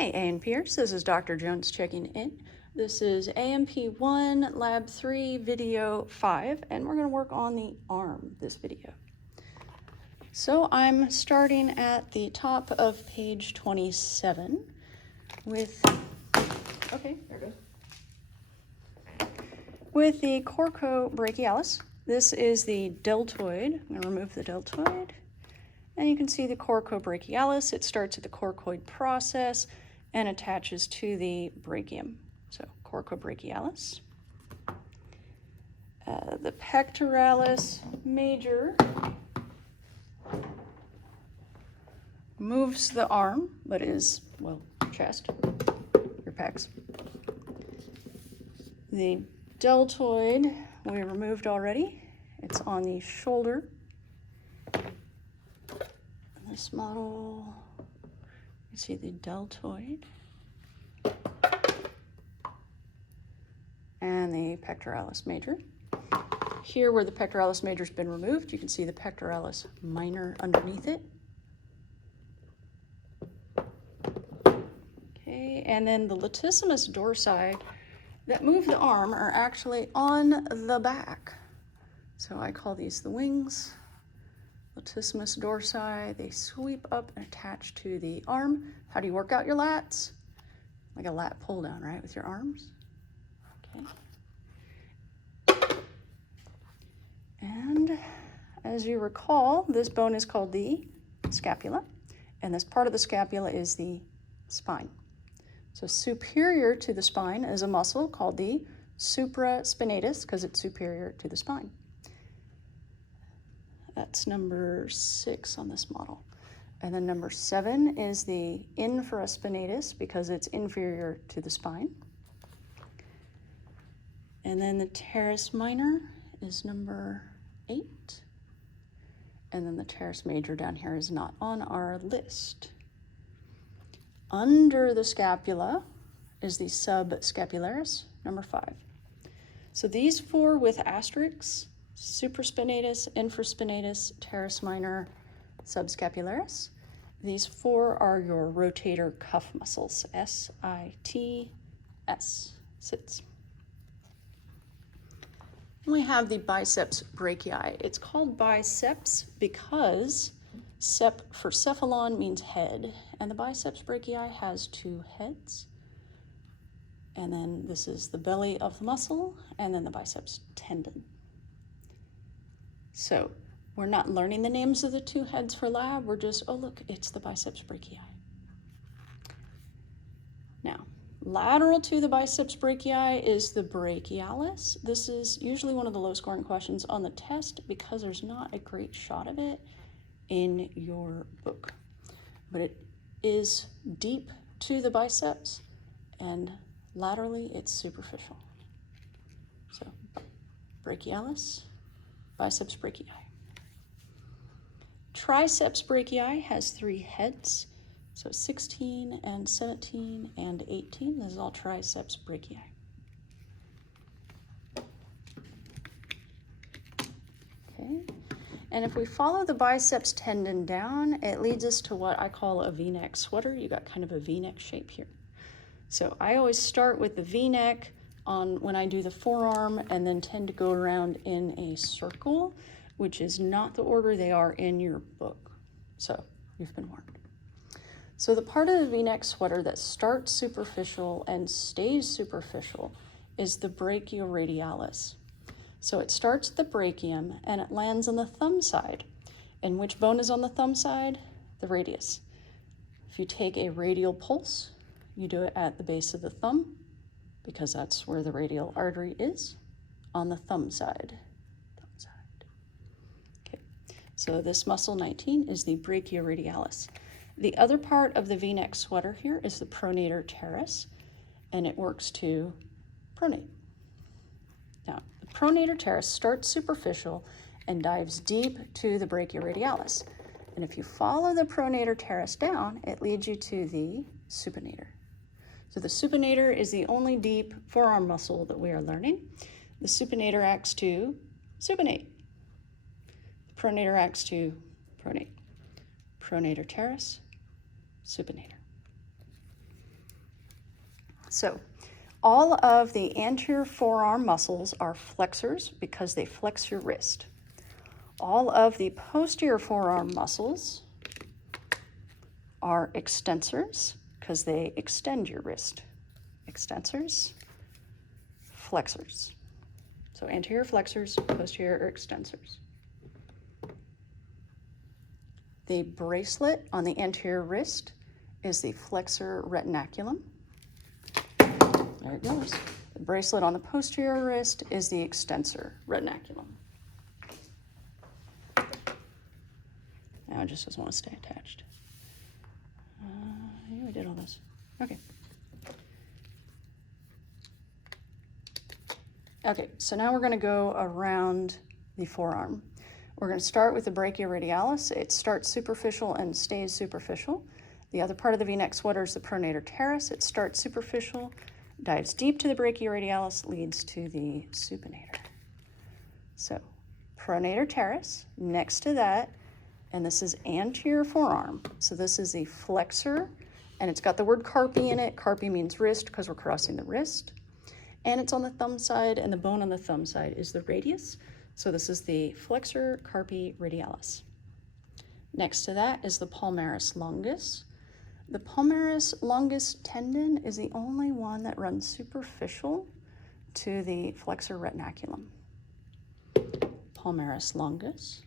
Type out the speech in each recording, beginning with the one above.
Hey A&Pers, this is Dr. Jones checking in. This is A&P 1, Lab 3, Video 5, and we're going to work on the arm this video. So I'm starting at the top of page 27 with, okay, there it goes. With the Coracobrachialis. This is the deltoid. I'm going to remove the deltoid. And you can see the Coracobrachialis. It starts at the coracoid process and attaches to the brachium. So Coracobrachialis. The pectoralis major moves the arm, but is, well, chest, your pecs. The deltoid we removed already. It's on the shoulder. This model, you see the deltoid and the pectoralis major. Here where the pectoralis major has been removed, you can see the pectoralis minor underneath it. Okay, and then the Latissimus Dorsi that move the arm are actually on the back. So I call these the wings. Latissimus dorsi, they sweep up and attach to the arm. How do you work out your lats? Like a lat pull down, right, with your arms? Okay. And as you recall, this bone is called the scapula, and this part of the scapula is the spine. So superior to the spine is a muscle called the supraspinatus because it's superior to the spine. That's number 6 on this model. And then number 7 is the infraspinatus because it's inferior to the spine. And then the teres minor is number 8. And then the teres major down here is not on our list. Under the scapula is the subscapularis, number 5. So these 4 with asterisks, supraspinatus, infraspinatus, teres minor, subscapularis. These 4 are your rotator cuff muscles, S-I-T-S, sits. We have the biceps brachii. It's called biceps because sep for cephalon means head, and the biceps brachii has 2 heads. And then this is the belly of the muscle, and then the biceps tendon. So we're not learning the names of the 2 heads for lab. We're just, oh look, it's the biceps brachii. Now, lateral to the biceps brachii is the brachialis. This is usually one of the low scoring questions on the test because there's not a great shot of it in your book. But it is deep to the biceps and laterally it's superficial. So brachialis, biceps brachii. Triceps brachii has 3 heads, so 16 and 17 and 18. This is all triceps brachii. Okay, and if we follow the biceps tendon down, it leads us to what I call a V-neck sweater. You got kind of a V-neck shape here. So I always start with the V-neck on when I do the forearm and then tend to go around in a circle, which is not the order they are in your book. So you've been warned. So the part of the V-neck sweater that starts superficial and stays superficial is the Brachioradialis. So it starts at the brachium and it lands on the thumb side. And which bone is on the thumb side? The radius. If you take a radial pulse, you do it at the base of the thumb, because that's where the radial artery is, on the thumb side. Okay, so this muscle 19 is the Brachioradialis. The other part of the V-neck sweater here is the Pronator Teres, and it works to pronate. Now, the Pronator Teres starts superficial and dives deep to the Brachioradialis. And if you follow the Pronator Teres down, it leads you to the supinator. So the supinator is the only deep forearm muscle that we are learning. The supinator acts to supinate. The pronator acts to pronate. Pronator teres, supinator. So all of the anterior forearm muscles are flexors because they flex your wrist. All of the posterior forearm muscles are extensors because they extend your wrist. Extensors, flexors. So anterior flexors, posterior extensors. The bracelet on the anterior wrist is the flexor retinaculum. There it goes. The bracelet on the posterior wrist is the extensor retinaculum. Now it just doesn't want to stay attached. Yeah, we did all this. Okay. Okay, so now we're going to go around the forearm. We're going to start with the Brachioradialis. It starts superficial and stays superficial. The other part of the V-neck sweater is the Pronator Teres. It starts superficial, dives deep to the Brachioradialis, leads to the Supinator. So, Pronator Teres, next to that, and this is anterior forearm. So this is the flexor, and it's got the word carpi in it. Carpi means wrist because we're crossing the wrist. And it's on the thumb side, and the bone on the thumb side is the radius. So this is the flexor carpi radialis. Next to that is the Palmaris Longus. The Palmaris Longus tendon is the only one that runs superficial to the flexor retinaculum. Palmaris Longus.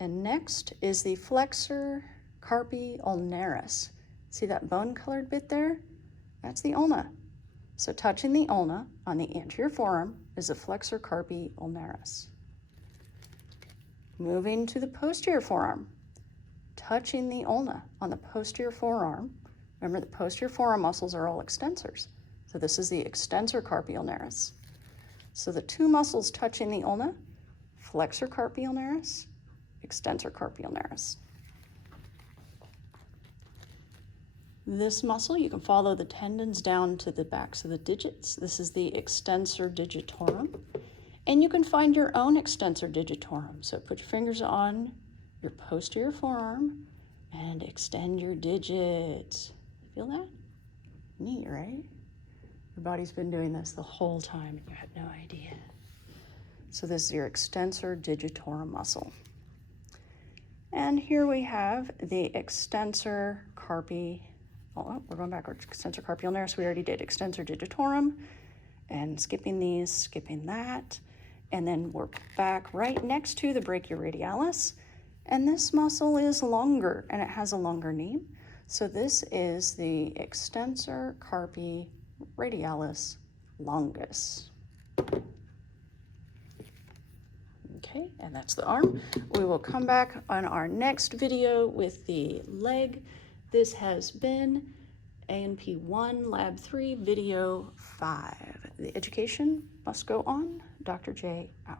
And next is the flexor carpi ulnaris. See that bone-colored bit there? That's the ulna. So touching the ulna on the anterior forearm is the flexor carpi ulnaris. Moving to the posterior forearm, touching the ulna on the posterior forearm. Remember, the posterior forearm muscles are all extensors. So this is the extensor carpi ulnaris. So the two muscles touching the ulna, flexor carpi ulnaris, extensor carpi ulnaris. This muscle, you can follow the tendons down to the backs of the digits. This is the Extensor Digitorum. And you can find your own Extensor Digitorum. So put your fingers on your posterior forearm and extend your digits. Feel that? Neat, right? Your body's been doing this the whole time and you had no idea. So this is your Extensor Digitorum muscle. And here we have the Extensor carpi. Oh, we're going backwards. Extensor carpi ulnaris, we already did. Extensor Digitorum, and skipping these, skipping that. And then we're back right next to the Brachioradialis. And this muscle is longer, and it has a longer name. So this is the Extensor carpi radialis longus. Okay, and that's the arm. We will come back on our next video with the leg. This has been A&P 1, Lab 3, Video 5. The education must go on. Dr. J out.